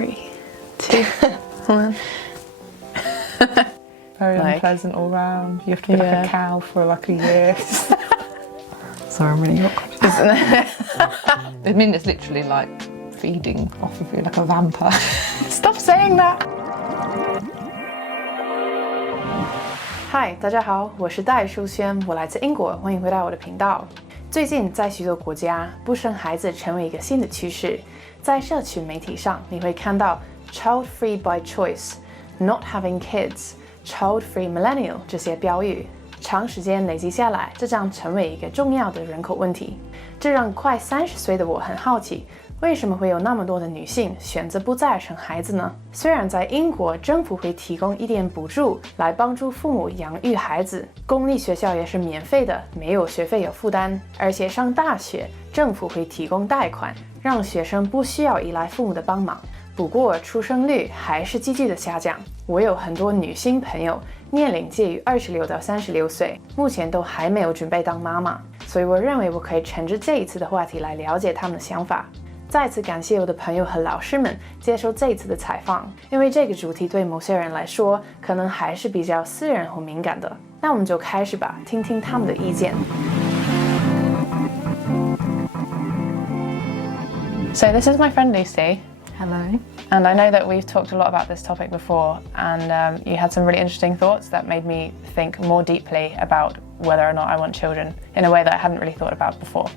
3, 2, 1. Very unpleasant all round. You have to be like a cow for like a year. Sorry, I'm really awkward. I mean, it's literally like feeding off of you like a vampire. Stop saying that. Hi， 大家好，我是戴淑萱，我来自英国，欢迎回到我的频道。最近在许多国家，不生孩子成为一个新的趋势。在社群媒体上，你会看到 "child-free by choice", "not having kids", "child-free millennial" 这些标语。长时间累积下来，这将成为一个重要的人口问题。这让快30岁的我很好奇，为什么会有那么多的女性选择不再生孩子呢？虽然在英国政府会提供一点补助来帮助父母养育孩子，公立学校也是免费的，没有学费有负担，而且上大学政府会提供贷款，让学生不需要依赖父母的帮忙。不过出生率还是急剧的下降。我有很多女性朋友，年龄介于26到36岁，目前都还没有准备当妈妈，所以我认为我可以趁着这一次的话题来了解他们的想法。再次感谢我的朋友和老师们接受这一次的采访，因为这个主题对某些人来说可能还是比较私人和敏感的。那我们就开始吧，听听他们的意见。So this is my friend Lucy. Hello. And I know that we've talked a lot about this topic before, and you had some really interesting thoughts that made me think more deeply about whether or not I want children in a way that I hadn't really thought about before.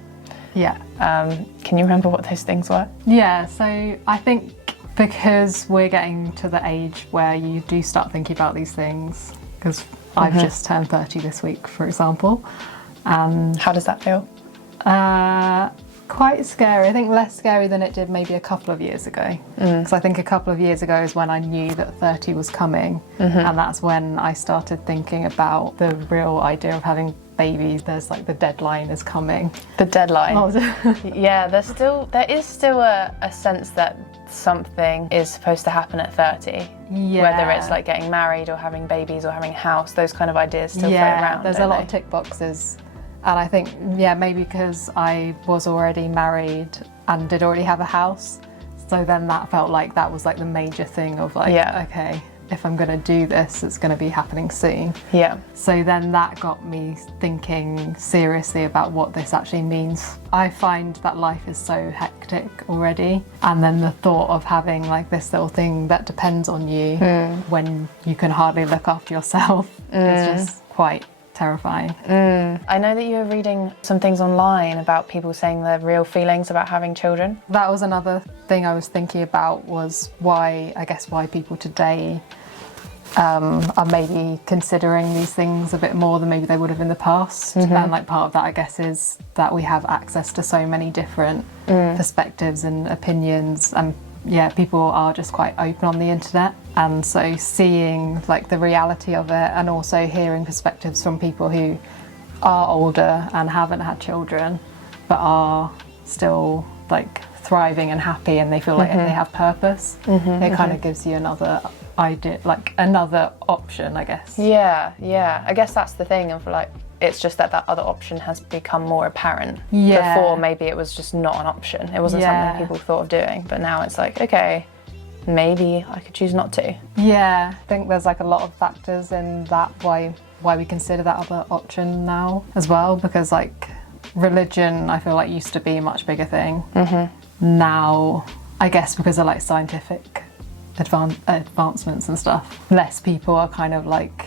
Yeah. Can you remember what those things were? Yeah, so I think because we're getting to the age where you do start thinking about these things, because I've just turned 30 this week, for example. And How does that feel? quite scary. I think less scary than it did maybe a couple of years ago. Because I think a couple of years ago is when I knew that 30 was coming, and that's when I started thinking about the real idea of having babies. There's like the deadline is coming. The deadline. Oh, Yeah, there is still a sense that something is supposed to happen at 30. Yeah. Whether it's like getting married or having babies or having a house, those kind of ideas still float around. There's a lot of tick boxes. And I think, maybe because I was already married and did already have a house, so then that felt like that was like the major thing of like, okay, if I'm going to do this, it's going to be happening soon. Yeah. So then that got me thinking seriously about what this actually means. I find that life is so hectic already, and then the thought of having like this little thing that depends on you when you can hardly look after yourself is just quite terrifying. I know that you were reading some things online about people saying their real feelings about having children. That was another thing I was thinking about, was why people today are maybe considering these things a bit more than maybe they would have in the past. And like part of that, I guess, is that we have access to so many different perspectives and opinions, and people are just quite open on the internet. And so seeing like the reality of it, and also hearing perspectives from people who are older and haven't had children but are still like thriving and happy, and they feel like they have purpose, it kind of gives you another idea, like another option, I guess. Yeah. I guess that's the thing of like, it's just that other option has become more apparent. Yeah. Before, maybe it was just not an option. It wasn't something people thought of doing. But now it's like, okay, maybe I could choose not to. Yeah, I think there's like a lot of factors in that why we consider that other option now as well. Because like religion, I feel like used to be a much bigger thing. Now, I guess because of like scientific advancements and stuff, less people are kind of like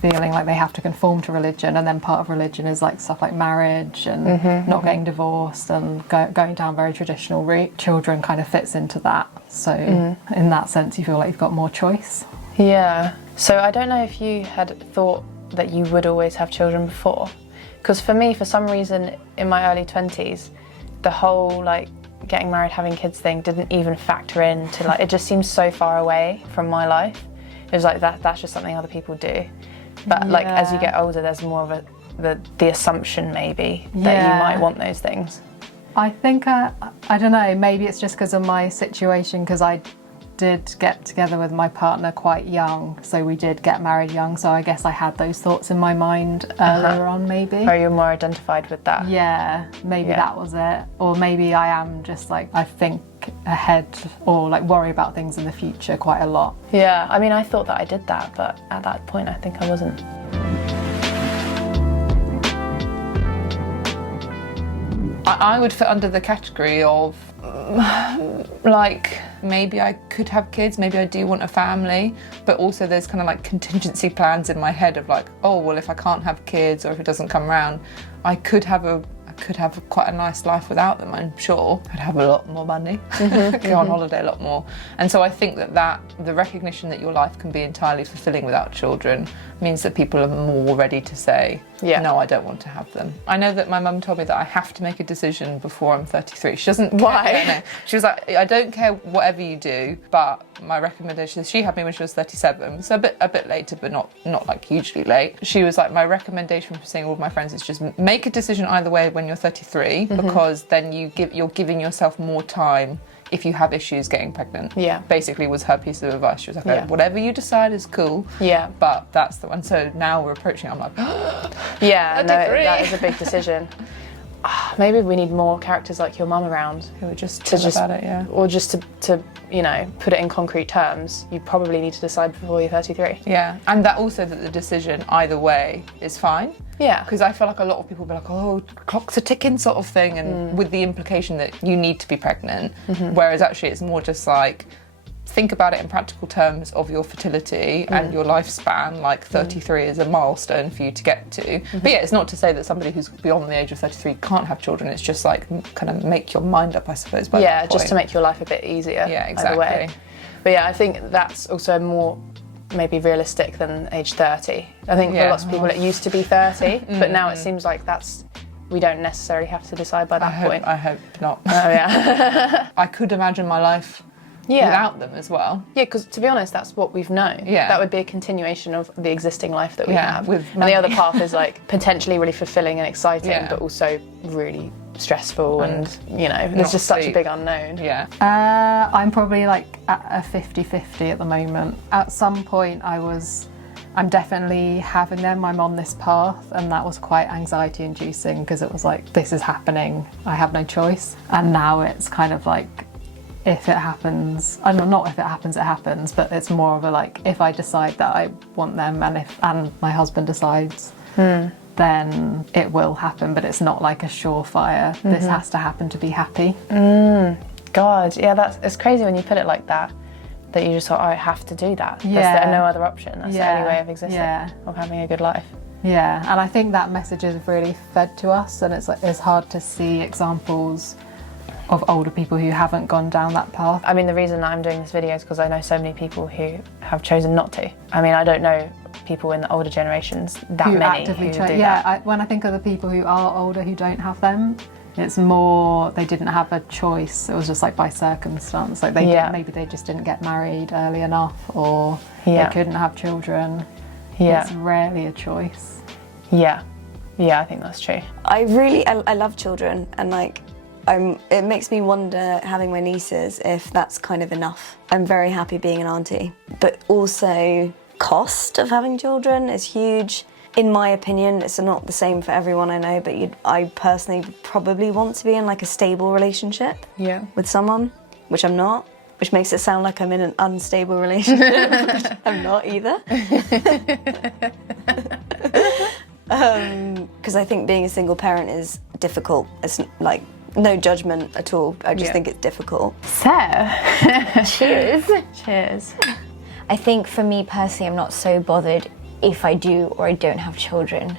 feeling like they have to conform to religion, and then part of religion is like stuff like marriage and not getting divorced and going down very traditional route. Children kind of fits into that, so in that sense you feel like you've got more choice. Yeah. So I don't know if you had thought that you would always have children before, because for me, for some reason in my early 20s, the whole like getting married, having kids thing didn't even factor into, like, it just seems so far away from my life. It was like that's just something other people do. But like as you get older, there's more of the assumption maybe that you might want those things. I think I don't know, maybe it's just because of my situation, because I did get together with my partner quite young, so we did get married young, so I guess I had those thoughts in my mind earlier on, maybe. Or you're more identified with that? Yeah, maybe that was it. Or maybe I am just like, I think ahead or like worry about things in the future quite a lot. Yeah, I mean, I thought that I did that, but at that point I think I wasn't. I would fit under the category of like maybe I could have kids, maybe I do want a family, but also there's kind of like contingency plans in my head of like, oh well, if I can't have kids or if it doesn't come around, I could have quite a nice life without them. I'm sure I'd have a lot more money, go on holiday a lot more. And so I think that the recognition that your life can be entirely fulfilling without children means that people are more ready to say, no, I don't want to have them. I know that my mum told me that I have to make a decision before I'm 33. She doesn't care. Why? No. She was like, I don't care whatever you do, but my recommendation, she had me when she was 37, so a bit later, but not like hugely late. She was like, my recommendation for seeing all of my friends is just make a decision either way when you're 33, because then you're giving yourself more time if you have issues getting pregnant. Yeah. Basically was her piece of advice. She was like, whatever you decide is cool. Yeah. But that's the one. So now we're approaching it, I'm like, yeah, no, that is a big decision. Maybe we need more characters like your mum around who would just tell about it, yeah. Or just to you know, put it in concrete terms. You probably need to decide before you're 33. Yeah, and that also that the decision either way is fine. Yeah. Because I feel like a lot of people be like, oh, clock's a ticking sort of thing, and with the implication that you need to be pregnant, whereas actually it's more just like, think about it in practical terms of your fertility and your lifespan, like 33 is a milestone for you to get to. But yeah, it's not to say that somebody who's beyond the age of 33 can't have children, it's just like kind of make your mind up, I suppose, by that point. Just to make your life a bit easier. Yeah, exactly. Way. But yeah, I think that's also more maybe realistic than age 30. I think for lots of people it used to be 30, but now it seems like we don't necessarily have to decide by that point. I hope not. Oh yeah. I could imagine my life without them as well. Yeah, because to be honest, that's what we've known. Yeah. That would be a continuation of the existing life that we have. With and the other path is like potentially really fulfilling and exciting, but also really stressful and you know, there's just such a big unknown. Yeah. I'm probably like at a 50-50 at the moment. At some point I'm definitely having them. I'm on this path, and that was quite anxiety inducing because it was like, this is happening, I have no choice. And now it's kind of like, if it happens, I don't know, not if it happens, but it's more of a like, if I decide that I want them and my husband decides, then it will happen, but it's not like a surefire, this has to happen to be happy. God, yeah, it's crazy when you put it like that you just thought, oh, I have to do that. Yeah. There's no other option. That's the only way of existing, of having a good life. Yeah, and I think that message is really fed to us, and it's hard to see examples of older people who haven't gone down that path. I mean, the reason I'm doing this video is because I know so many people who have chosen not to. I mean, I don't know people in the older generations When I think of the people who are older who don't have them, it's more they didn't have a choice. It was just like by circumstance. Like maybe they just didn't get married early enough, or they couldn't have children. Yeah. It's rarely a choice. Yeah, I think that's true. I love children, and like it makes me wonder, having my nieces, if that's kind of enough. I'm very happy being an auntie, but also cost of having children is huge. In my opinion, it's not the same for everyone I know, but I personally probably want to be in like a stable relationship with someone, which I'm not, which makes it sound like I'm in an unstable relationship, which I'm not either. Because I think being a single parent is difficult. It's like no judgment at all. I just think it's difficult. So, cheers. Cheers. I think for me personally, I'm not so bothered if I do or I don't have children.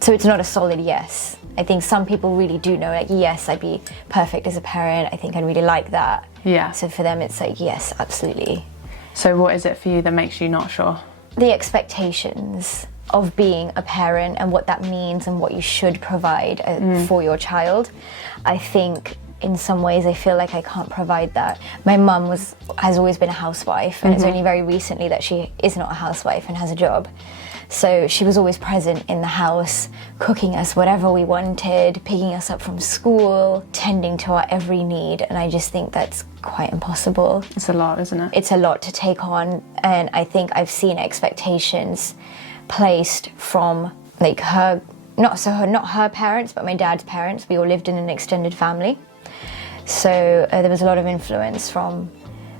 So it's not a solid yes. I think some people really do know, like, yes, I'd be perfect as a parent. I think I'd really like that. Yeah. So for them, it's like, yes, absolutely. So what is it for you that makes you not sure? The expectations of being a parent and what that means and what you should provide for your child. I think in some ways I feel like I can't provide that. My mum has always been a housewife, and it's only very recently that she is not a housewife and has a job. So she was always present in the house, cooking us whatever we wanted, picking us up from school, tending to our every need. And I just think that's quite impossible. It's a lot, isn't it? It's a lot to take on. And I think I've seen expectations placed from like her, not her parents, but my dad's parents. We all lived in an extended family. So there was a lot of influence from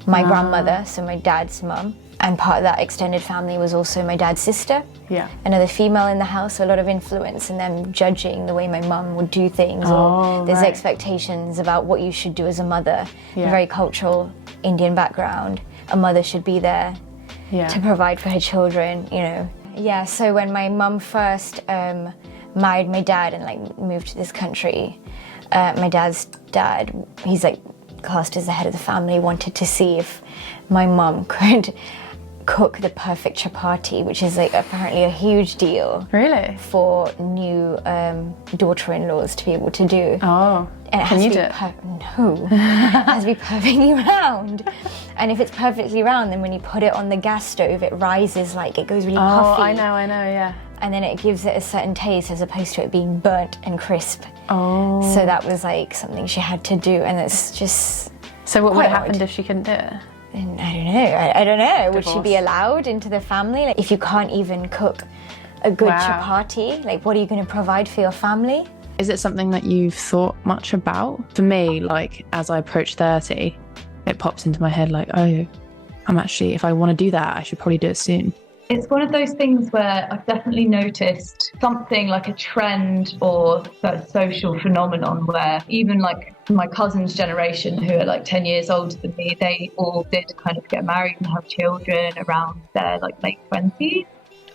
my grandmother, so my dad's mum. And part of that extended family was also my dad's sister. Yeah. Another female in the house, so a lot of influence and them judging the way my mum would do things. Or there's expectations about what you should do as a mother. Yeah. Very cultural Indian background. A mother should be there to provide for her children, you know. Yeah, so when my mum first married my dad and like moved to this country, my dad's dad, he's like classed as the head of the family, wanted to see if my mum could cook the perfect chapati, which is like apparently a huge deal. Really? For new daughter-in-laws to be able to do. Oh, and it can has you to do be it? No, it has to be perfectly round. And if it's perfectly round, then when you put it on the gas stove, it rises like it goes really puffy. Oh, I know, yeah. And then it gives it a certain taste as opposed to it being burnt and crisp. Oh. So that was like something she had to do, and it's just. So what would quite have happened odd. if she couldn't do it? And I don't know. I don't know. Would she be Divorce. allowed into the family? Like, if you can't even cook a good chapati, like, what are you going to provide for your family? Is it something that you've thought much about? For me, like, as I approach 30, it pops into my head like, oh, I'm actually, if I want to do that, I should probably do it soon. It's one of those things where I've definitely noticed something like a trend or a social phenomenon where even like my cousin's generation, who are like 10 years older than me, they all did kind of get married and have children around their like late 20s.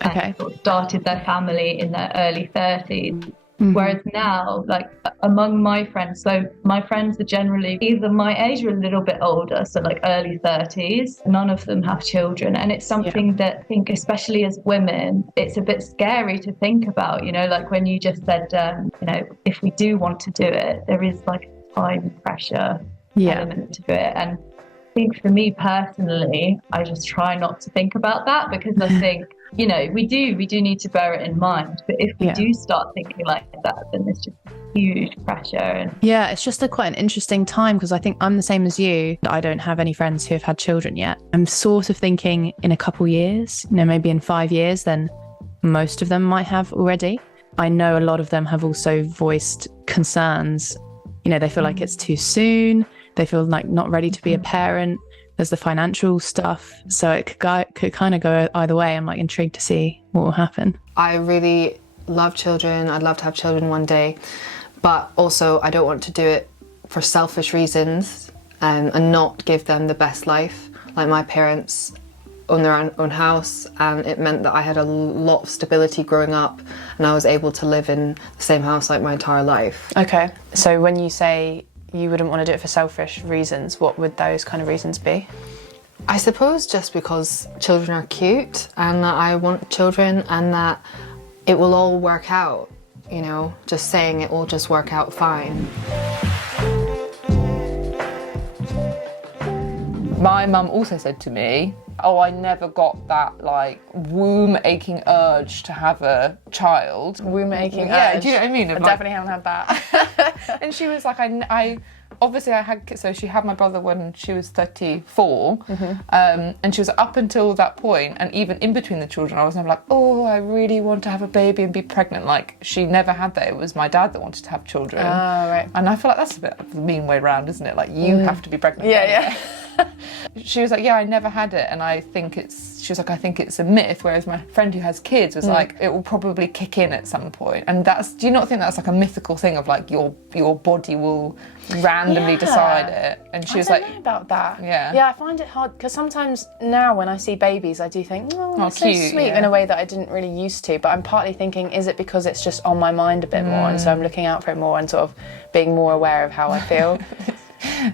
Okay. And sort of started their family in their early 30s. Whereas now, like among my friends, so my friends are generally either my age or a little bit older, so like early 30s. None of them have children. And it's something that I think, especially as women, it's a bit scary to think about, you know, like when you just said, you know, if we do want to do it, there is like a time pressure element to it. And I think for me personally, I just try not to think about that because I think, you know, we do need to bear it in mind. But if we do start thinking like that, then there's just huge pressure. And yeah, it's just quite an interesting time because I think I'm the same as you. I don't have any friends who have had children yet. I'm sort of thinking in a couple years, you know, maybe in 5 years, then most of them might have already. I know a lot of them have also voiced concerns. You know, they feel like it's too soon. They feel like not ready to be a parent. There's the financial stuff. So it could kind of go either way. I'm like intrigued to see what will happen. I really love children. I'd love to have children one day. But also I don't want to do it for selfish reasons and not give them the best life. Like my parents own their own house and it meant that I had a lot of stability growing up and I was able to live in the same house like my entire life. Okay, so when you say you wouldn't want to do it for selfish reasons, what would those kind of reasons be? I suppose just because children are cute and that I want children and that it will all work out, you know, just saying it will just work out fine. My mum also said to me, oh, I never got that like womb aching urge to have a child. Womb aching Yeah, urge. do you know what I mean? I definitely haven't had that. And she was like, I obviously I had, so she had my brother when she was 34, and she was up until that point, and even in between the children, I was never like, oh, I really want to have a baby and be pregnant. Like, she never had that. It was my dad that wanted to have children. Oh, right. And I feel like that's a bit of the mean way around, isn't it? Like, you have to be pregnant. Yeah. She was like, yeah, I never had it, and I think she was like, I think it's a myth, whereas my friend who has kids was like, it will probably kick in at some point. And do you not think that's like a mythical thing of like your body will randomly decide it? And she was I like, don't know about that. Yeah. Yeah, I find it hard because sometimes now when I see babies, I do think, oh, that's so cute, sweet yeah. in a way that I didn't really used to. But I'm partly thinking, is it because it's just on my mind a bit more, and so I'm looking out for it more and sort of being more aware of how I feel.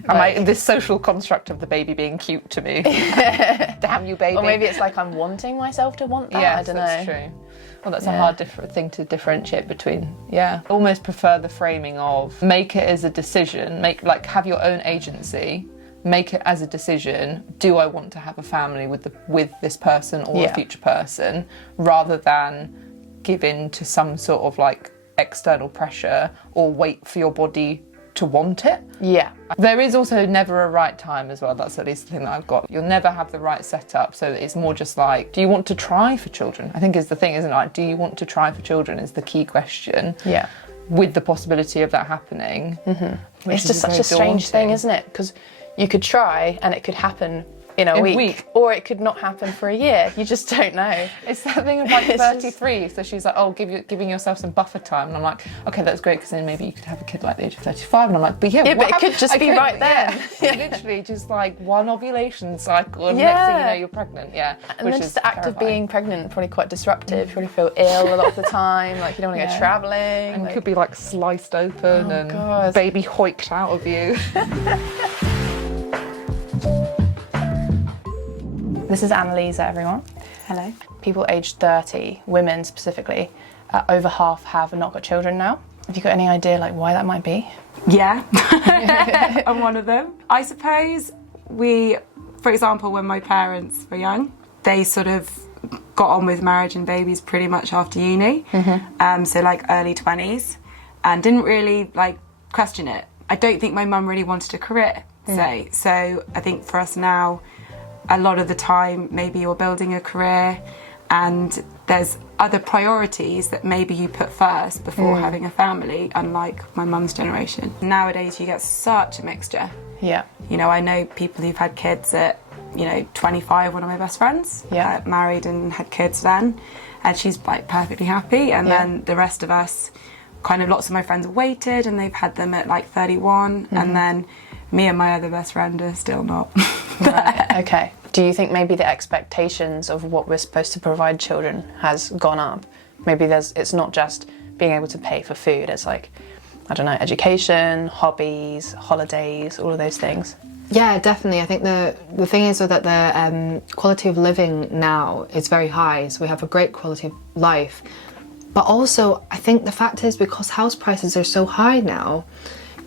like this social construct of the baby being cute to me. Damn you, baby. Or maybe it's like I'm wanting myself to want that. Yes, I don't know. that's true. Well, that's a hard thing to differentiate between. Yeah, I almost prefer the framing of make it as a decision, have your own agency, make it as a decision, do I want to have a family with this person or a future person, rather than give in to some sort of like external pressure or wait for your body to want it. Yeah. There is also never a right time as well. That's at least the thing that I've got. You'll never have the right setup. So it's more just like, do you want to try for children? I think is the thing, isn't it? Like, do you want to try for children is the key question. Yeah. With the possibility of that happening. Mm-hmm. It's just such a strange thing, isn't it? Because you could try and it could happen in a week, or it could not happen for a year. You just don't know. It's that thing of like 33, so she's like, oh, giving yourself some buffer time, and I'm like, okay, that's great, because then maybe you could have a kid like the age of 35, and I'm like, but but it could just be right there. Literally just like one ovulation cycle, and next thing you know, you're pregnant. And then just the act of being pregnant probably quite disruptive. You probably feel ill a lot of the time, like you don't want to go travelling. And like, could be like sliced open and baby hoiked out of you. This is Annalisa, everyone. Hello. People aged 30, women specifically, over half have not got children now. Have you got any idea like why that might be? Yeah, I'm one of them. I suppose for example, when my parents were young, they sort of got on with marriage and babies pretty much after uni. So like early 20s, and didn't really like question it. I don't think my mum really wanted a career, say. So I think for us now, a lot of the time maybe you're building a career and there's other priorities that maybe you put first before having a family, unlike my mum's generation. Nowadays you get such a mixture. Yeah. You know, I know people who've had kids at, 25, one of my best friends, married and had kids then, and she's like perfectly happy, and then the rest of us, kind of lots of my friends waited and they've had them at like 31, and then me and my other best friend are still not. Right, okay. Do you think maybe the expectations of what we're supposed to provide children has gone up? Maybe it's not just being able to pay for food, it's like, I don't know, education, hobbies, holidays, all of those things. Yeah, definitely. I think the thing is that the quality of living now is very high, so we have a great quality of life. But also, I think the fact is, because house prices are so high now,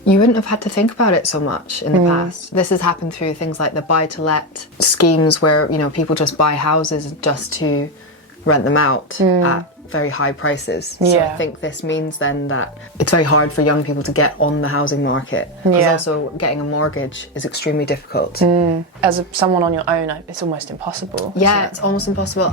you wouldn't have had to think about it so much in the past. This has happened through things like the buy-to-let schemes where, people just buy houses just to rent them out at very high prices. So I think this means then that it's very hard for young people to get on the housing market. Because also getting a mortgage is extremely difficult. As someone on your own, it's almost impossible. Yeah, it's almost impossible.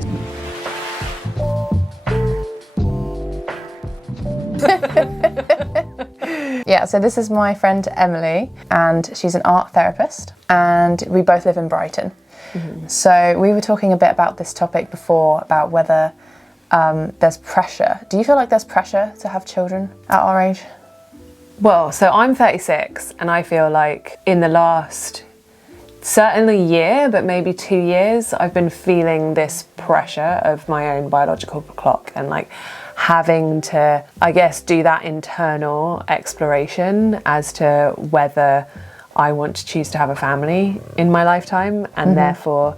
Yeah, so this is my friend Emily, and she's an art therapist, and we both live in Brighton. So we were talking a bit about this topic before, about whether there's pressure. Do you feel like there's pressure to have children at our age? Well, so I'm 36, and I feel like in the last certainly year, but maybe 2 years, I've been feeling this pressure of my own biological clock, and like having to, I guess, do that internal exploration as to whether I want to choose to have a family in my lifetime, and therefore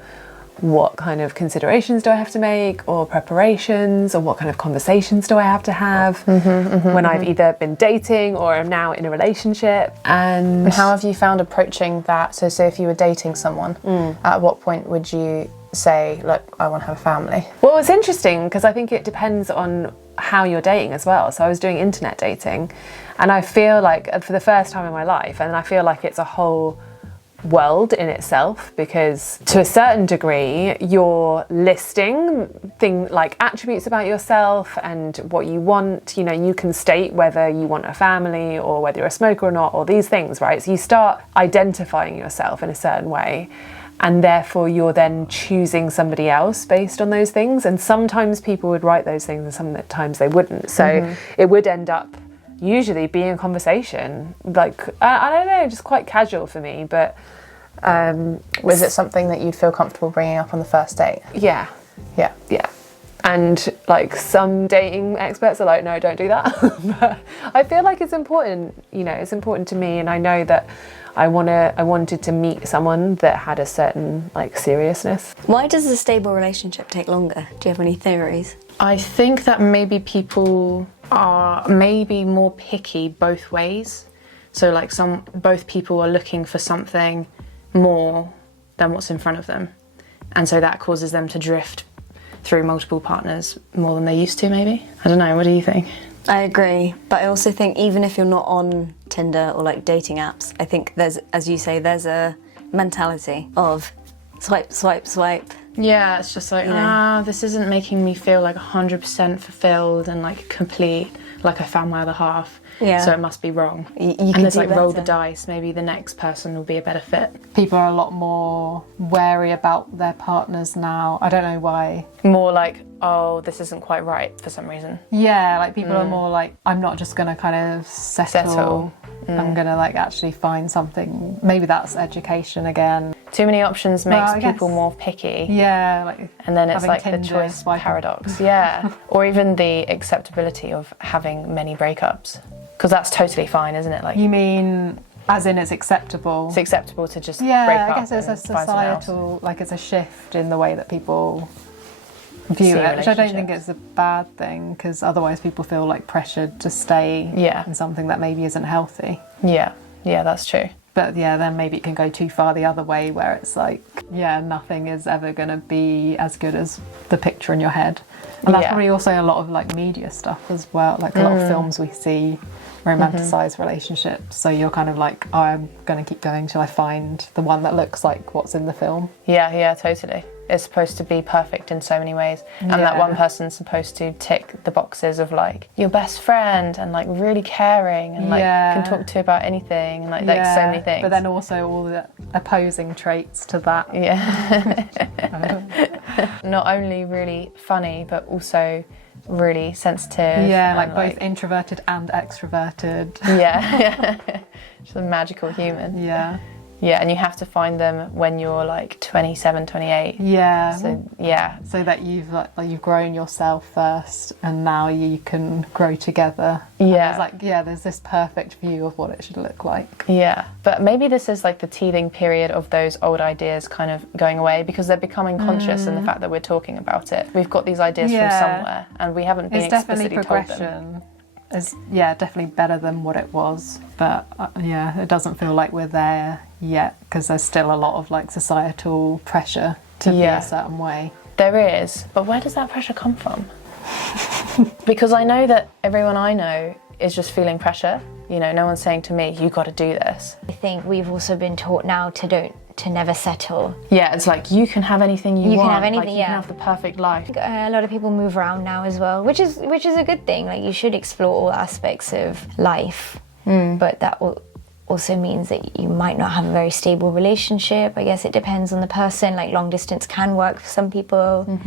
what kind of considerations do I have to make, or preparations, or what kind of conversations do I have to have when I've either been dating or am now in a relationship. And how have you found approaching that? So if you were dating someone, at what point would you say, look, I want to have a family? Well, it's interesting because I think it depends on how you're dating as well. So I was doing internet dating, and I feel like for the first time in my life, and I feel like it's a whole world in itself, because to a certain degree you're listing things like attributes about yourself and what you want. You can state whether you want a family or whether you're a smoker or not, or these things, right? So you start identifying yourself in a certain way, and therefore you're then choosing somebody else based on those things. And sometimes people would write those things and sometimes they wouldn't. So it would end up usually being a conversation, like, I don't know, just quite casual for me. But was it something that you'd feel comfortable bringing up on the first date? Yeah. And like some dating experts are like, no, don't do that. But I feel like it's important, it's important to me, and I know that I wanted to meet someone that had a certain like seriousness. Why does a stable relationship take longer? Do you have any theories? I think that maybe people are maybe more picky both ways. So like both people are looking for something more than what's in front of them. And so that causes them to drift through multiple partners more than they used to, maybe. I don't know, what do you think? I agree, but I also think even if you're not on Tinder or like dating apps, I think there's, as you say, there's a mentality of swipe, swipe, swipe. Yeah, it's just like, this isn't making me feel like 100% fulfilled and like complete, like I found my other half. Yeah. So it must be wrong. You and it's do like roll the better. dice, maybe the next person will be a better fit. People are a lot more wary about their partners now. I don't know why. More like, oh, this isn't quite right for some reason. Yeah, like people are more like, I'm not just gonna kind of settle. I'm gonna like actually find something. Maybe that's education again. Too many options makes I guess- people more picky. Yeah, like And then it's having like Tinder, the choice swipe up. paradox. Yeah. Or even the acceptability of having many breakups. Because that's totally fine, isn't it? Like, You mean as in it's acceptable? it's acceptable to just break Yeah, up I guess it's a and find someone else. societal, like it's a shift in the way that people view See it, which I don't think relationships. is a bad thing, because otherwise people feel like pressured to stay Yeah. in something that maybe isn't healthy. Yeah, that's true. But yeah, then maybe it can go too far the other way, where it's like, yeah, nothing is ever going to be as good as the picture in your head. And that's Yeah. probably also a lot of like media stuff as well. Like a lot of films we see romanticize relationships. So you're kind of like, oh, I'm going to keep going till I find the one that looks like what's in the film. Yeah, totally. It's supposed to be perfect in so many ways. And that Yeah. one person's supposed to tick the boxes of like your best friend and like really caring and like Yeah. can talk to you about anything and like so many things. But then also all the opposing traits to that. Yeah. Not only really funny, but also really sensitive. Yeah, and, like both introverted and extroverted. Yeah. Just a magical human. Yeah. Yeah, and you have to find them when you're like 27, 28. Yeah. So, yeah. So that you've like you've grown yourself first, and now you can grow together. Yeah. And there's like there's this perfect view of what it should look like. Yeah, but maybe this is like the teething period of those old ideas kind of going away, because they're becoming conscious in the fact that we're talking about it. We've got these ideas from somewhere and we haven't been It's definitely explicitly told them. progression. Is definitely better than what it was, but it doesn't feel like we're there yet, because there's still a lot of like societal pressure to be a certain way. There is, but where does that pressure come from? Because I know that everyone I know is just feeling pressure. You know, no one's saying to me, you got to do this. I think we've also been taught now to never settle. Yeah, it's like you can have anything you want. You can have anything, like, you yeah. can have the perfect life. A lot of people move around now as well, which is a good thing. Like, you should explore all aspects of life, but that also means that you might not have a very stable relationship. I guess it depends on the person. Like, long distance can work for some people.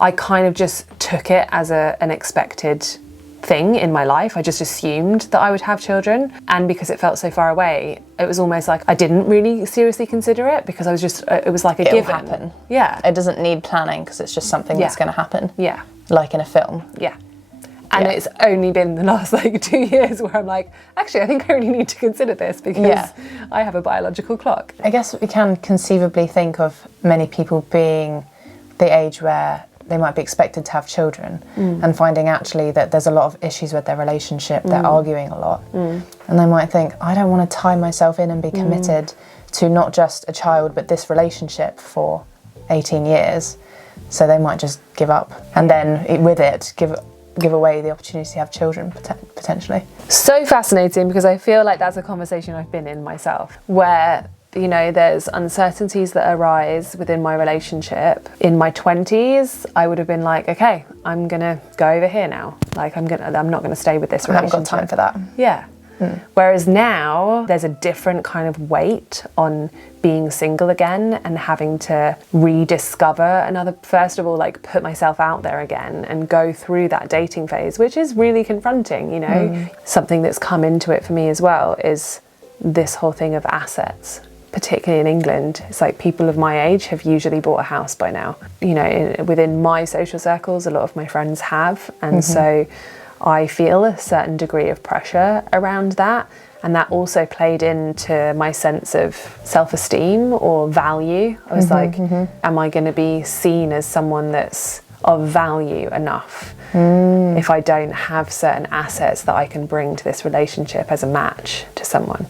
I kind of just took it as an expected thing in my life. I just assumed that I would have children, and because it felt so far away, it was almost like I didn't really seriously consider it, because I was just it was like a It'll given. happen. Yeah. It doesn't need planning, because it's just something that's going to happen. Yeah. Like in a film. Yeah. And it's only been the last like 2 years where I'm like, actually, I think I really need to consider this, because I have a biological clock. I guess we can conceivably think of many people being the age where they might be expected to have children and finding actually that there's a lot of issues with their relationship, they're arguing a lot. And they might think, I don't want to tie myself in and be committed to not just a child, but this relationship for 18 years. So they might just give up. And then with it, give away the opportunity to have children, potentially. So fascinating, because I feel like that's a conversation I've been in myself, where you know, there's uncertainties that arise within my relationship. In my 20s, I would have been like, okay, I'm gonna go over here now. Like, I'm not gonna stay with this I haven't relationship. got time for that. Yeah. Whereas now, there's a different kind of weight on being single again and having to rediscover another, first of all, like put myself out there again and go through that dating phase, which is really confronting, you know. Something that's come into it for me as well is this whole thing of assets. Particularly in England, it's like people of my age have usually bought a house by now. You know, within my social circles, a lot of my friends have, and so I feel a certain degree of pressure around that, and that also played into my sense of self-esteem or value. I was like, am I going to be seen as someone that's of value enough if I don't have certain assets that I can bring to this relationship as a match to someone?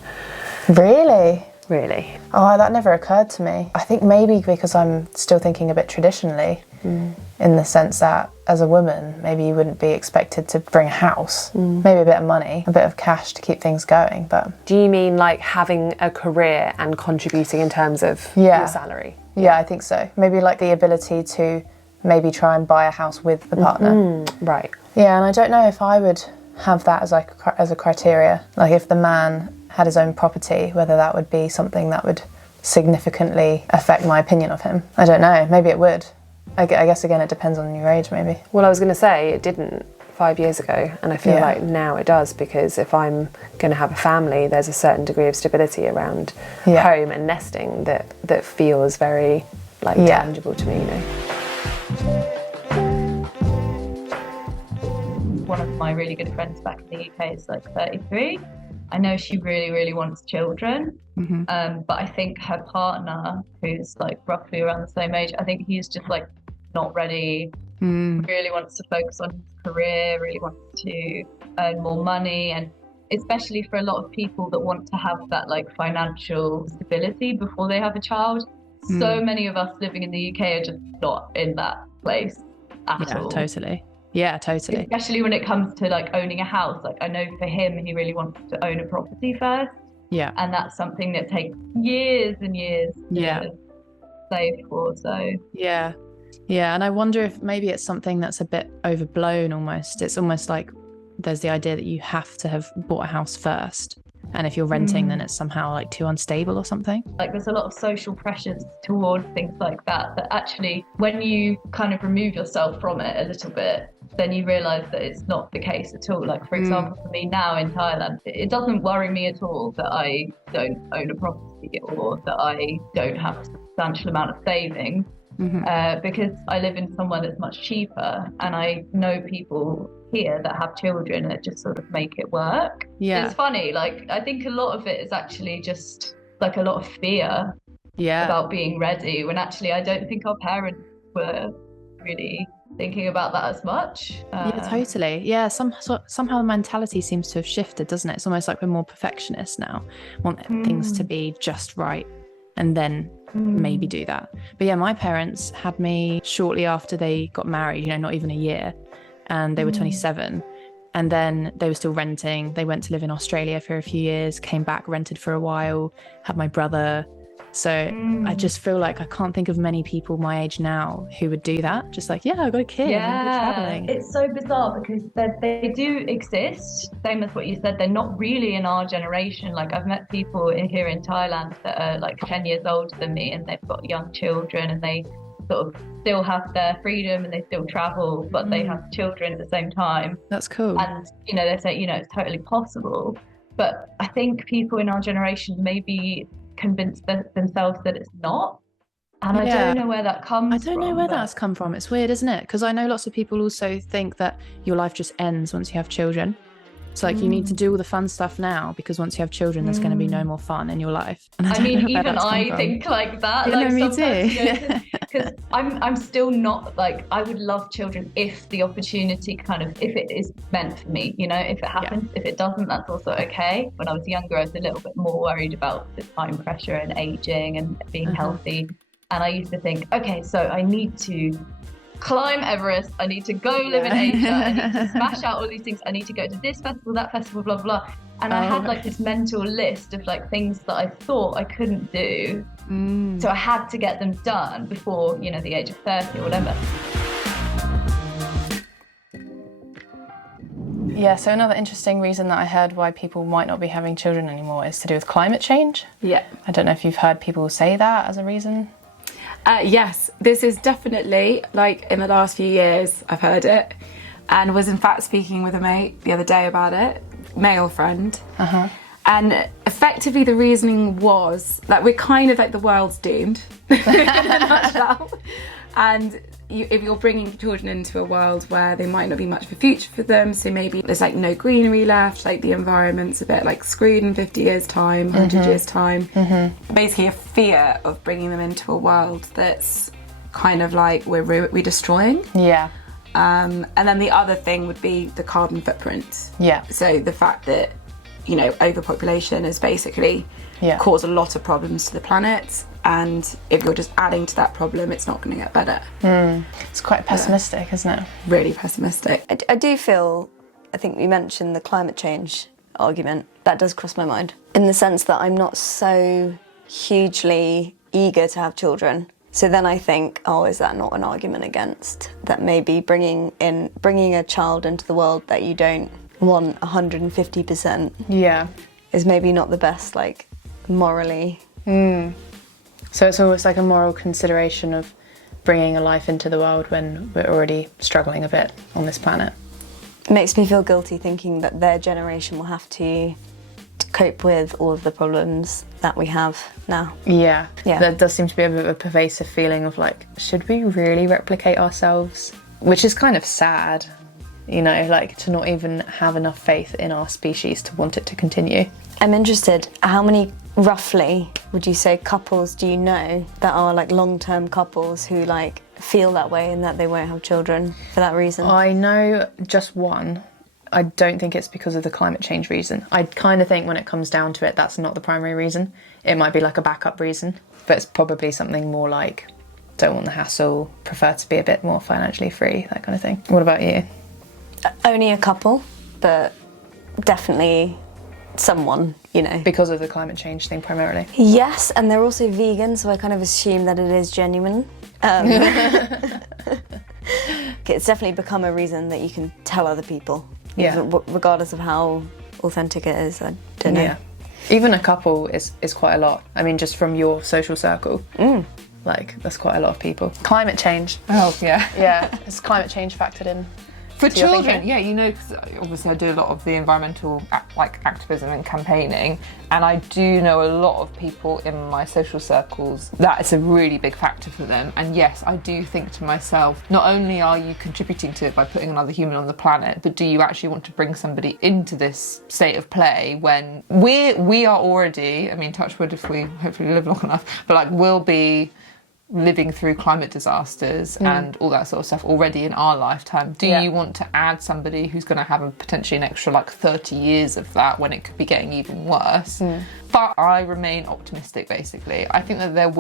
Really? Really? Oh, that never occurred to me. I think maybe because I'm still thinking a bit traditionally, in the sense that as a woman, maybe you wouldn't be expected to bring a house, maybe a bit of money, a bit of cash to keep things going. But do you mean like having a career and contributing in terms of your salary? Yeah, I think so. Maybe like the ability to maybe try and buy a house with the partner. Right. Yeah, and I don't know if I would have that as a criteria. Like if the man had his own property, whether that would be something that would significantly affect my opinion of him. I don't know, maybe it would. I guess again it depends on your age maybe. Well, I was going to say it didn't 5 years ago, and I feel like now it does, because if I'm going to have a family, there's a certain degree of stability around home and nesting that feels very like tangible to me, you know. One of my really good friends back in the UK is like 33. I know she really, really wants children, but I think her partner, who's like roughly around the same age, I think he's just like not ready, really wants to focus on his career, really wants to earn more money, and especially for a lot of people that want to have that like financial stability before they have a child. So many of us living in the UK are just not in that place at all. Totally. Yeah, totally. Especially when it comes to like owning a house. Like I know for him, he really wants to own a property first. Yeah. And that's something that takes years and years to save for. So yeah. Yeah, and I wonder if maybe it's something that's a bit overblown almost. It's almost like there's the idea that you have to have bought a house first. And if you're renting, then it's somehow like too unstable or something. Like there's a lot of social pressures towards things like that, that actually when you kind of remove yourself from it a little bit, then you realise that it's not the case at all. Like for example, for me now in Thailand, it doesn't worry me at all that I don't own a property or that I don't have a substantial amount of savings, because I live in somewhere that's much cheaper, and I know people here that have children that just sort of make it work. Yeah, it's funny. Like I think a lot of it is actually just like a lot of fear about being ready, when actually I don't think our parents were really thinking about that as much. Yeah, totally. Yeah, somehow the mentality seems to have shifted, doesn't it? It's almost like we're more perfectionists now, want things to be just right, and then maybe do that. But yeah, my parents had me shortly after they got married, you know, not even a year, and they were 27, and then they were still renting. They went to live in Australia for a few years, came back, rented for a while, had my brother. So I just feel like I can't think of many people my age now who would do that. Just like, yeah, I've got a kid, I'm traveling. It's so bizarre because they do exist, same as what you said. They're not really in our generation. Like I've met people here in Thailand that are like 10 years older than me, and they've got young children, and they sort of still have their freedom and they still travel, but they have children at the same time. That's cool. And, you know, they say, you know, it's totally possible. But I think people in our generation maybe convince themselves that it's not, and I don't know where that comes from. I don't know where that's come from. It's weird, isn't it? Because I know lots of people also think that your life just ends once you have children. So like you need to do all the fun stuff now, because once you have children there's going to be no more fun in your life. And I mean, even I think like that. Yeah, like no, me too. Because I'm still not like, I would love children if the opportunity kind of, if it is meant for me, you know, if it happens. If it doesn't, that's also okay. When I was younger, I was a little bit more worried about the time pressure and aging and being healthy. And I used to think, okay, so I need to climb Everest, I need to go live in Asia, I need to smash out all these things, I need to go to this festival, that festival, blah blah. And I had like this mental list of like things that I thought I couldn't do, so I had to get them done before, you know, the age of 30 or whatever. Yeah, so another interesting reason that I heard why people might not be having children anymore is to do with climate change. Yeah. I don't know if you've heard people say that as a reason. Yes, this is definitely, like, in the last few years I've heard it, and was in fact speaking with a mate the other day about it, male friend. And effectively the reasoning was like, we're kind of like, the world's doomed in a nutshell. And if you're bringing children into a world where there might not be much of a future for them, so maybe there's like no greenery left, like the environment's a bit like screwed in 50 years time, 100 years time. Basically a fear of bringing them into a world that's kind of like we're destroying. Yeah. And then the other thing would be the carbon footprint. Yeah. So the fact that you know, overpopulation has basically caused a lot of problems to the planet, and if you're just adding to that problem, it's not going to get better. It's quite pessimistic, isn't it? Really pessimistic. I do feel, I think you mentioned the climate change argument, that does cross my mind, in the sense that I'm not so hugely eager to have children. So then I think, oh, is that not an argument against that maybe bringing a child into the world that you don't want 150% is maybe not the best, like, morally. So it's almost like a moral consideration of bringing a life into the world when we're already struggling a bit on this planet. It makes me feel guilty thinking that their generation will have to cope with all of the problems that we have now. Yeah. There does seem to be a bit of a pervasive feeling of like, should we really replicate ourselves? Which is kind of sad, you know, like to not even have enough faith in our species to want it to continue. I'm interested, how many roughly would you say couples do you know that are like long-term couples who like feel that way and that they won't have children for that reason? I know just one. I don't think it's because of the climate change reason. I kind of think when it comes down to it, that's not the primary reason. It might be like a backup reason, but it's probably something more like don't want the hassle, prefer to be a bit more financially free, that kind of thing. What about you? Only a couple, but definitely someone, you know. Because of the climate change thing primarily? Yes, and they're also vegan, so I kind of assume that it is genuine. It's definitely become a reason that you can tell other people, regardless of how authentic it is. I don't know. Yeah. Even a couple is quite a lot. I mean, just from your social circle. Like, that's quite a lot of people. Climate change. Oh, yeah. Yeah, is climate change factored in? For children, yeah, you know, because obviously I do a lot of the environmental activism and campaigning, and I do know a lot of people in my social circles that it's a really big factor for them. And yes, I do think to myself, not only are you contributing to it by putting another human on the planet, but do you actually want to bring somebody into this state of play when we are already, I mean, touch wood if we hopefully live long enough, but like we'll be living through climate disasters and all that sort of stuff already in our lifetime. Do you want to add somebody who's going to have potentially an extra like 30 years of that when it could be getting even worse? But I remain optimistic, basically. I think that there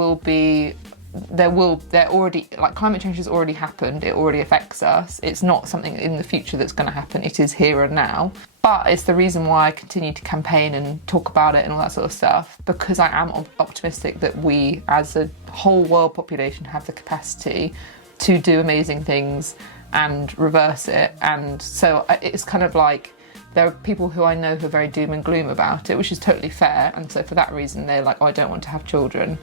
already, like, climate change has already happened, it already affects us. It's not something in the future that's going to happen, it is here and now. But it's the reason why I continue to campaign and talk about it and all that sort of stuff, because I am optimistic that we, as a whole world population, have the capacity to do amazing things and reverse it. And so it's kind of like, there are people who I know who are very doom and gloom about it, which is totally fair. And so for that reason, they're like, oh, I don't want to have children.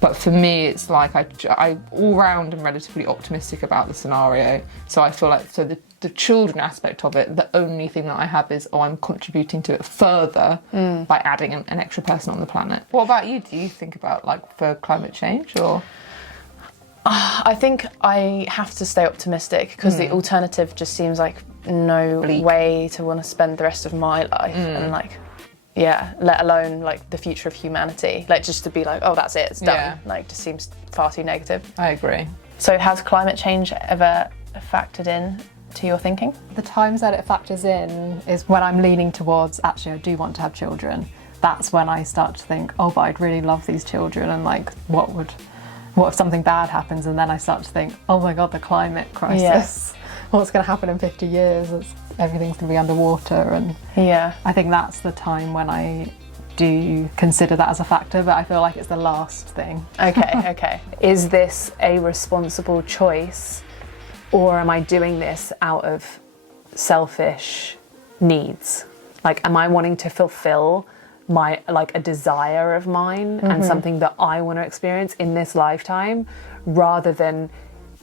But for me, it's like I all round am relatively optimistic about the scenario. So I feel like, so the children aspect of it, the only thing that I have is, oh, I'm contributing to it further by adding an extra person on the planet. What about you? Do you think about, like, for climate change, or? I think I have to stay optimistic because the alternative just seems like no way to want to spend the rest of my life and like, yeah, let alone like the future of humanity. Like just to be like, oh, that's it, it's done. Like just seems far too negative. I agree. So has climate change ever factored in to your thinking? The times that it factors in is when I'm leaning towards, actually, I do want to have children. That's when I start to think, oh, but I'd really love these children, and like, what if something bad happens? And then I start to think, oh my God, the climate crisis. Yes. What's going to happen in 50 years? Everything's going to be underwater. And I think that's the time when I do consider that as a factor, but I feel like it's the last thing. Okay. Is this a responsible choice, or am I doing this out of selfish needs? Like, am I wanting to fulfill my, like, a desire of mine and something that I want to experience in this lifetime, rather than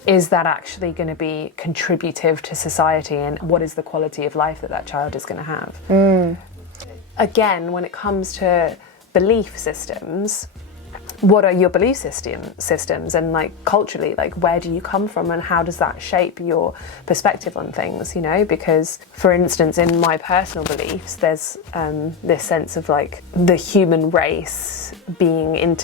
is that actually going to be contributive to society, and what is the quality of life that child is going to have? Again, when it comes to belief systems, what are your belief systems, and like culturally, like where do you come from, and how does that shape your perspective on things, you know? Because for instance, in my personal beliefs, there's this sense of like the human race being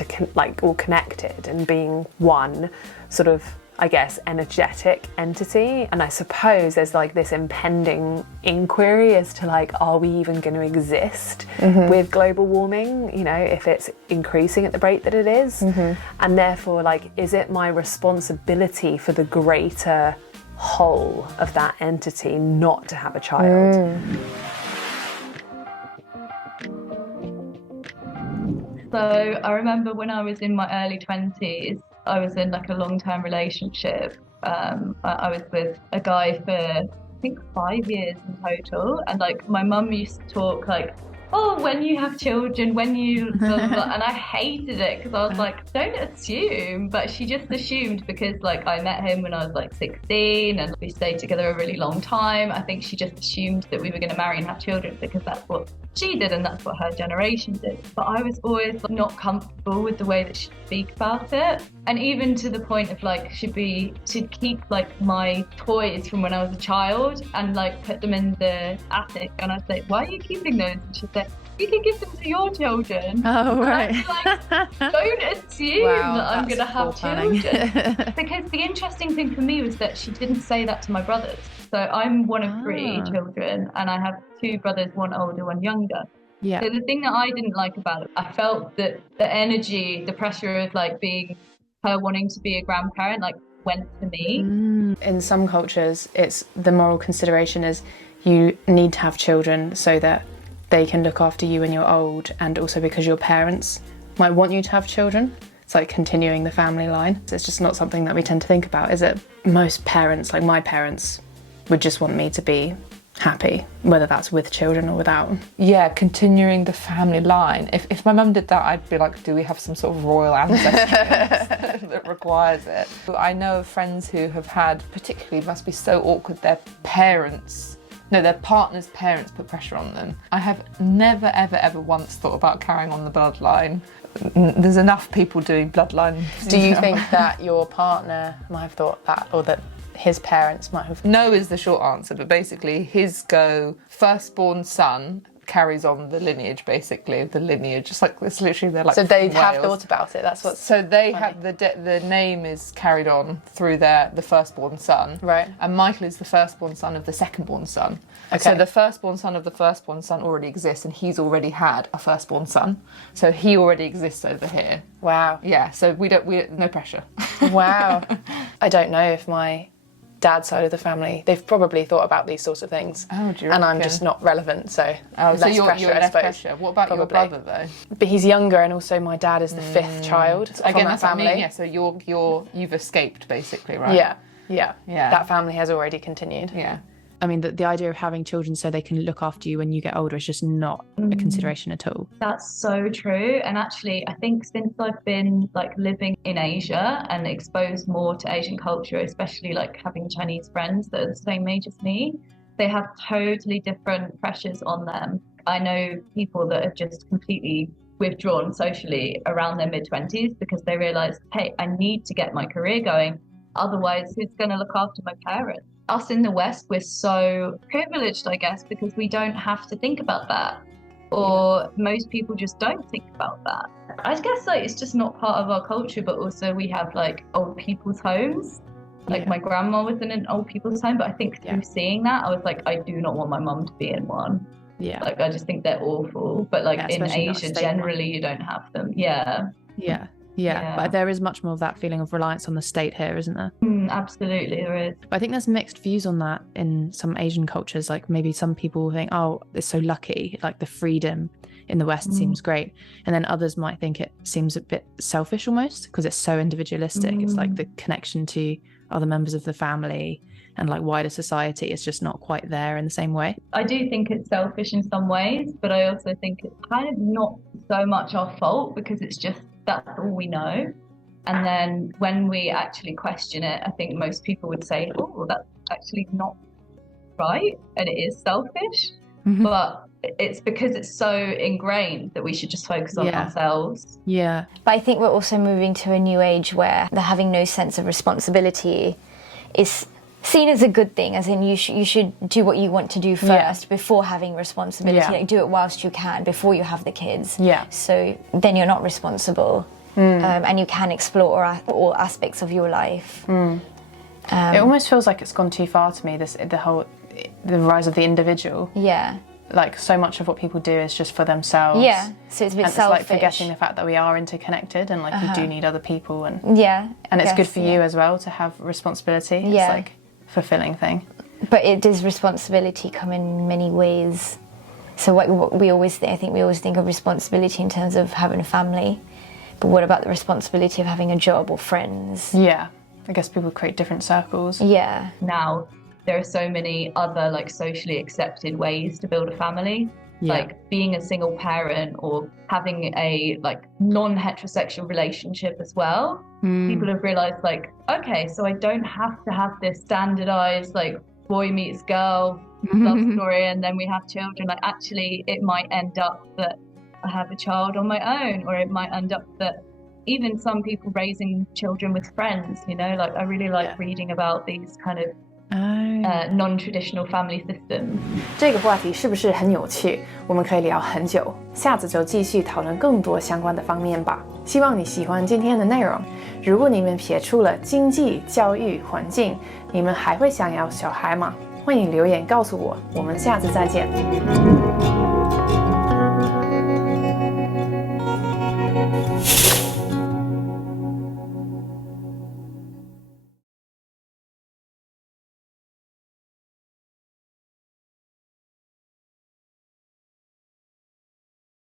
all connected and being one, sort of I guess, energetic entity. And I suppose there's like this impending inquiry as to like, are we even going to exist with global warming, you know, if it's increasing at the rate that it is? And therefore, like, is it my responsibility for the greater whole of that entity not to have a child? So I remember when I was in my early 20s, I was in like a long-term relationship. I was with a guy for I think 5 years in total, and like my mum used to talk like, oh, when you have children, when you blah, blah, blah. And I hated it because I was like, don't assume. But she just assumed because like I met him when I was like 16 and we stayed together a really long time. I think she just assumed that we were going to marry and have children because that's what she did and that's what her generation did. But I was always not comfortable with the way that she'd speak about it. And even to the point of like she'd keep like my toys from when I was a child and like put them in the attic, and I'd say, why are you keeping those? And she'd say, you can give them to your children. Oh, right. And I'd be like, don't assume that I'm going to have children. Because the interesting thing for me was that she didn't say that to my brothers. So I'm one of 3 children, and I have 2 brothers, one older, one younger. Yeah. So the thing that I didn't like about it, I felt that the energy, the pressure of like being her wanting to be a grandparent, like went to me. In some cultures, it's the moral consideration is you need to have children so that they can look after you when you're old, and also because your parents might want you to have children. It's like continuing the family line. It's just not something that we tend to think about, is it? Most parents, like my parents, would just want me to be happy, whether that's with children or without. Yeah, continuing the family line. If my mum did that, I'd be like, do we have some sort of royal ancestry that requires it? I know of friends who have had, particularly, must be so awkward, their partner's parents put pressure on them. I have never, ever once thought about carrying on the bloodline. There's enough people doing bloodline. Do you think that your partner might have thought that, or that his parents might have? No is the short answer, but basically his firstborn son carries on the lineage, basically, of the lineage. Just like, it's literally, they're like, so they Wales. have thought about it, that's what. So they have, the name is carried on through the firstborn son. Right. And Michael is the firstborn son of the secondborn son. Okay. So the firstborn son of the firstborn son already exists, and he's already had a firstborn son. So he already exists over here. Wow. Yeah, so we no pressure. Wow. I don't know if my dad's side of the family, they've probably thought about these sorts of things. Oh, do you And I'm reckon? just not relevant, so Oh, so less you're pressure, I less suppose. pressure. What about your Probably. brother, though? But he's younger, and also my dad is the 5th child from Again, that that's family. what I mean, yeah, so you've escaped, basically, right? Yeah. That family has already continued. Yeah. I mean, the idea of having children so they can look after you when you get older is just not a consideration at all. That's so true. And actually, I think since I've been like living in Asia and exposed more to Asian culture, especially like having Chinese friends that are the same age as me, they have totally different pressures on them. I know people that have just completely withdrawn socially around their mid-20s because they realise, hey, I need to get my career going. Otherwise, who's going to look after my parents? Us in the West, we're so privileged, I guess, because we don't have to think about that. Or most people just don't think about that. I guess like it's just not part of our culture, but also we have like old people's homes. Like my grandma was in an old people's home, but I think through seeing that, I was like, I do not want my mum to be in one. Yeah. Like I just think they're awful. But like in Asia, generally you don't have them. Yeah. But there is much more of that feeling of reliance on the state here, isn't there? Absolutely, there is. But I think there's mixed views on that in some Asian cultures. Like maybe some people think, oh, it's so lucky, like the freedom in the West seems great. And then others might think it seems a bit selfish almost because it's so individualistic. It's like the connection to other members of the family and like wider society is just not quite there in the same way. I do think it's selfish in some ways, but I also think it's kind of not so much our fault because it's just that's all we know. And then when we actually question it, I think most people would say, oh, that's actually not right and it is selfish. But it's because it's so ingrained that we should just focus on ourselves. Yeah. But I think we're also moving to a new age where the having no sense of responsibility is seen as a good thing, as in you should do what you want to do first before having responsibility. Like do it whilst you can, before you have the kids. Yeah. So then you're not responsible. and you can explore all aspects of your life. It almost feels like it's gone too far to me, the rise of the individual. Yeah. Like, so much of what people do is just for themselves. Yeah, so it's a bit and selfish. It's like forgetting the fact that we are interconnected and like you do need other people, and it's good for you as well to have responsibility. It's like a fulfilling thing. But does responsibility come in many ways? So what we always think, I think we always think of responsibility in terms of having a family, but what about the responsibility of having a job or friends? Yeah, I guess people create different circles. Yeah. Now there are so many other like socially accepted ways to build a family, like being a single parent or having a like non-heterosexual relationship as well. People have realized like, okay, so I don't have to have this standardized like boy meets girl love story and then we have children. Like, actually it might end up that I have a child on my own, or it might end up that even some people raising children with friends, you know, like I really like reading about these kind of non-traditional family systems. 这个话题是不是很有趣？我们可以聊很久，下次就继续讨论更多相关的方面吧。希望你喜欢今天的内容。如果你们撇除了经济、教育、环境，你们还会想要小孩吗？欢迎留言告诉我，我们下次再见。